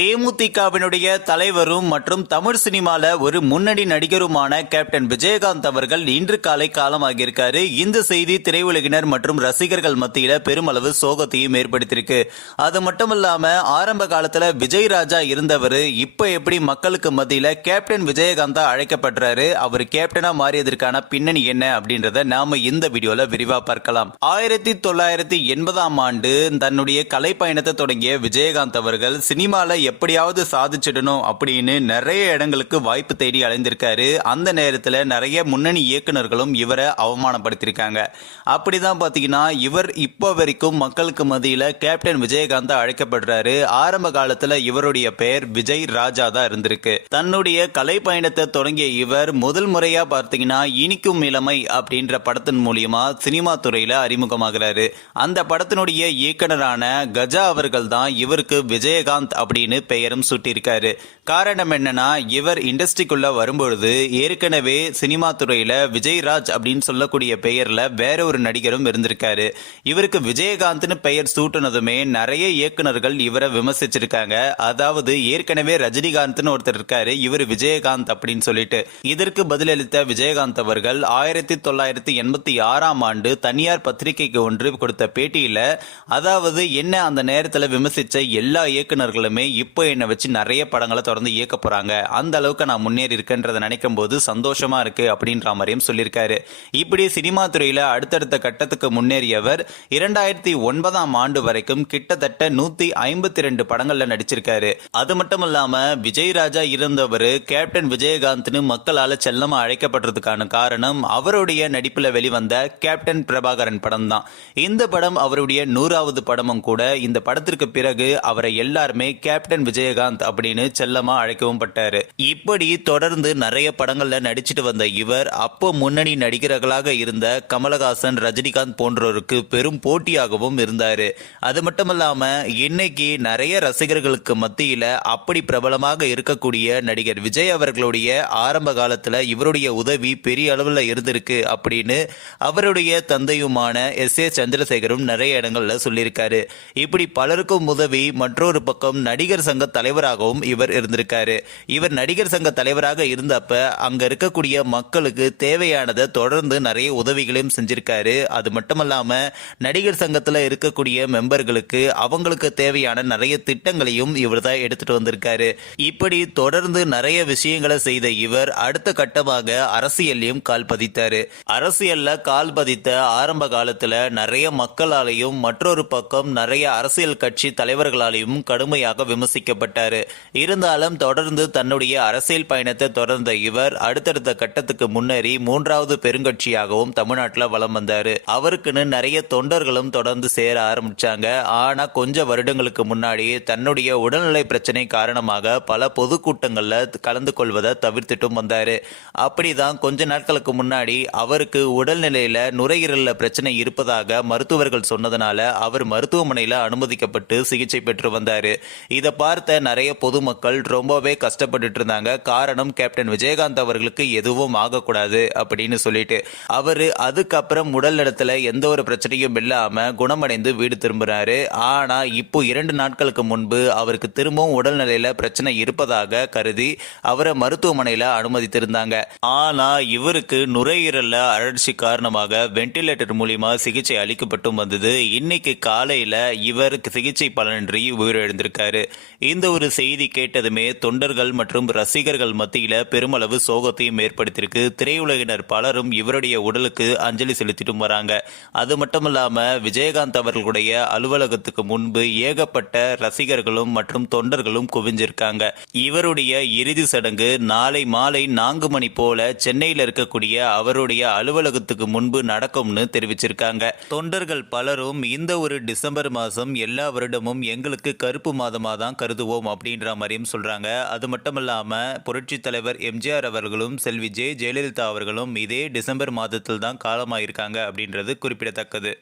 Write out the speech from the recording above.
தேமுதிகவினுடைய தலைவரும் மற்றும் தமிழ் சினிமால ஒரு முன்னணி நடிகருமான கேப்டன் விஜயகாந்த் அவர்கள் இன்று காலை காலமாகியிருக்காரு. இந்த செய்தி திரையுலகினர் மற்றும் ரசிகர்கள் மத்தியில பெருமளவு சோகத்தையும் ஏற்படுத்தியிருக்கு. அது மட்டும் இல்லாம ஆரம்ப காலத்துல விஜய் ராஜா இருந்தவர் இப்ப எப்படி மக்களுக்கு மத்தியில கேப்டன் விஜயகாந்தா அழைக்கப்படுறாரு, அவர் கேப்டனா மாறியதற்கான பின்னணி என்ன அப்படின்றத நாம இந்த வீடியோல விரிவா பார்க்கலாம். 1980ஆம் ஆண்டு தன்னுடைய கலை பயணத்தை தொடங்கிய விஜயகாந்த் அவர்கள் சினிமால எப்படியாவது சாதிச்சிடணும் அப்படின்னு நிறைய இடங்களுக்கு வாய்ப்பு தேடி அலைந்திருக்காரு. அந்த நேரத்தில் நிறைய முன்னணி இயக்குநர்களும் இவரை அவமானப்படுத்திருக்காங்க. அப்படிதான் பாத்தீங்கன்னா இவர் இப்போ வரைக்கும் மக்களுக்கு மத்தியில கேப்டன் விஜயகாந்த் அழைக்கப்படுறாரு. ஆரம்ப காலத்துல இவருடைய பெயர் விஜய் ராஜா தான் இருந்திருக்கு. தன்னுடைய கலை பயணத்தை தொடங்கிய இவர் முதல் முறையா பார்த்தீங்கன்னா இனிக்கும் இளமை அப்படின்ற படத்தின் மூலியமா சினிமா துறையில அறிமுகமாகிறாரு. அந்த படத்தினுடைய இயக்குனரான கஜா அவர்கள் தான் இவருக்கு விஜயகாந்த் அப்படின்னு பெயரும் சூட்டியிருக்காரு. காரணம் என்னன்னா இவர் இண்டஸ்ட்ரிக்குள்ள வரும்பொழுது ஏற்கனவே சினிமா துறையில விஜயராஜ் அப்படின்னு சொல்லக்கூடிய பெயர்ல வேற ஒரு நடிகரும் இருந்திருக்காரு. இவருக்கு விஜயகாந்த்னு பெயர் சூட்டினதுமே நிறைய இயக்குனர்கள் இவரை விமர்சிச்சிருக்காங்க. அதாவது ஏற்கனவே ரஜினிகாந்த்னு ஒருத்தர் இருக்காரு, இவர் விஜயகாந்த் அப்படின்னு சொல்லிட்டு. இதற்கு பதிலளித்த விஜயகாந்த் அவர்கள் 1986ஆம் ஆண்டு தனியார் பத்திரிகைக்கு ஒன்று கொடுத்த பேட்டியில, அதாவது என்ன அந்த நேரத்தில் விமர்சிச்ச எல்லா இயக்குனர்களுமே இப்போ என்னை வச்சு நிறைய படங்களை தொடர்ந்து இயக்க போறாங்க, அந்த அளவுக்கு நான் முன்னேறி இருக்கேன்றதை நினைக்கும் போது சந்தோஷமா இருக்கு அப்படின்ற மாதிரியும் சொல்லியிருக்காரு. இப்படி சினிமா துறையில அடுத்தடுத்த கட்டத்துக்கு முன்னேறியவர் 2009ஆம் ஆண்டு வரைக்கும் கிட்டத்தட்ட 152 படங்கள்ல நடிச்சிருக்காரு. அது மட்டும் இல்லாம விஜய் ராஜா இருந்தவர் கேப்டன் விஜயகாந்த்னு மக்களால செல்லமா அழைக்கப்படுறதுக்கான காரணம் அவருடைய நடிப்புல வெளிவந்த கேப்டன் பிரபாகரன் படம் தான். இந்த படம் அவருடைய 100வது படமும் கூட. இந்த படத்திற்கு பிறகு அவரை எல்லாருமே கேப்டன் விஜயகாந்த் அப்படின்னு செல்லமா அழைக்கவும் பட்டாரு. இப்படி தொடர்ந்து நிறைய படங்கள்ல நடிச்சிட்டு வந்த இவர் அப்போ முன்னணி நடிகர்களாக இருந்த கமலஹாசன், ரஜினிகாந்த் போன்றோருக்கு பெரும் போட்டியாகவும் இருந்தாரு. அது மட்டுமல்லாம இன்னைக்கு நிறைய ரசிகர்களுக்கு மத்தியில அப்படி பிரபலமாக இருக்கக்கூடிய நடிகர் விஜய் அவர்களுடைய ஆரம்ப காலத்துல இவருடைய உதவி பெரிய அளவுல இருந்திருக்கு அப்படின்னு அவருடைய தந்தையுமான எஸ். ஏ. சந்திரசேகரும் நிறைய இடங்கள்ல சொல்லியிருக்காரு. இப்படி பலருக்கும் உதவி மற்றொரு பக்கம் நடிகர் சங்க தலைவராகவும் இவர் இருந்திருக்காரு. இவர் நடிகர் சங்க தலைவராக இருந்தப்ப அங்க இருக்கக்கூடிய மக்களுக்கு தேவையானதை தொடர்ந்து நிறைய உதவிகளையும் செஞ்சிருக்காரு. அது மட்டுமல்லாம நடிகர் சங்கத்துல இருக்கக்கூடிய மெம்பர்களுக்கு அவங்களுக்கு தேவையான நிறைய திட்டங்களையும் இவர் தான் எடுத்துட்டு வந்திருக்காரு. இப்படி தொடர்ந்து நிறைய விஷயங்களை செய்த இவர் அடுத்த கட்டமாக அரசியலையும் கால் பதித்தாரு. அரசியல்ல கால் பதித்த ஆரம்ப காலத்துல நிறைய மக்களாலையும் மற்றொரு பக்கம் நிறைய அரசியல் கட்சி தலைவர்களாலையும் கடுமையாக விமர்சிக்கப்பட்டாரு. இருந்தாலும் தொடர்ந்து தன்னுடைய அரசியல் பயணத்தை தொடர்ந்த இவர் அடுத்தடுத்த கட்டத்துக்கு முன்னேறி 3வது பெருங்கட்சியாகவும் தமிழ்நாட்டில் வலம் வந்தாரு. அவருக்குன்னு நிறைய தொண்டர்களும் தொடர்ந்து சேர ஆரம்பிச்சாங்க. ஆனா கொஞ்ச வருடங்களுக்கு முன்னாடி தன்னுடைய உடல்நிலை பிரச்சனை காரணமாக பல பொதுக்கூட்டங்கள்ல கலந்து கொள்வதை தவிர்த்துட்டும் வந்தாரு. அப்படிதான் கொஞ்ச நாட்களுக்கு முன்னாடி அவருக்கு உடல்நிலையில நுரையீரல்ல பிரச்சனை இருப்பதாக மருத்துவர்கள் சொன்னதனால அவர் மருத்துவமனையில அனுமதிக்கப்பட்டு சிகிச்சை பெற்று வந்தாரு. இதை பார்த்த நிறைய பொதுமக்கள் ரொம்பவே கஷ்டப்பட்டு இருந்தாங்க. காரணம் கேப்டன் விஜயகாந்த் அவர்களுக்கு எதுவும் ஆகக்கூடாது அப்படின்னு சொல்லிட்டு. அவரு அதுக்கப்புறம் உடல் நலத்துல எந்த ஒரு பிரச்சனையும் இல்லாம குணமடைந்து வீடு திரும்புறாரு. ஆனா இப்போ 2 நாட்களுக்கு முன்பு அவருக்கு திரும்பவும் உடல்நிலையில பிரச்சனை இருப்பதாக கருதி அவரை மருத்துவமனையில அனுமதித்திருந்தாங்க. ஆனா இவருக்கு நுரையீரல்ல அழற்சி காரணமாக வென்டிலேட்டர் மூலியமா சிகிச்சை அளிக்கப்பட்டும் வந்தது. இன்னைக்கு காலையில இவருக்கு சிகிச்சை பலனின்றி உயிரிழந்திருக்காரு. இந்த ஒரு செய்தி கேட்டதுமே தொண்டர்கள் மற்றும் ரசிகர்கள் மத்தியில பெருமளவு சோகத்தையும் ஏற்படுத்தியிருக்கு. திரையுலகினர் பலரும் இவருடைய உடலுக்கு அஞ்சலி செலுத்திட்டும் வராங்க. அது மட்டுமல்லாம விஜயகாந்த் அவர்களுடைய அலுவலகத்துக்கு முன்பு ஏகப்பட்ட ரசிகர்களும் மற்றும் தொண்டர்களும் குவிஞ்சிருக்காங்க. இவருடைய இறுதி சடங்கு நாளை மாலை 4 மணி போல சென்னையில் இருக்கக்கூடிய அவருடைய அலுவலகத்துக்கு முன்பு நடக்கும்னு தெரிவிச்சிருக்காங்க. தொண்டர்கள் பலரும் இந்த ஒரு டிசம்பர் மாதம் எல்லா வருடமும் எங்களுக்கு கருப்பு மாதமாக தான் கருதுவோம் அப்படின்ற மாதிரியும் சொல்றாங்க. அது மட்டும் இல்லாம புரட்சி தலைவர் எம்ஜிஆர் அவர்களும் செல்வி ஜெயலலிதா அவர்களும் இதே டிசம்பர் மாதத்தில் தான் காலமாயிருக்காங்க அப்படின்றது குறிப்பிடத்தக்கது.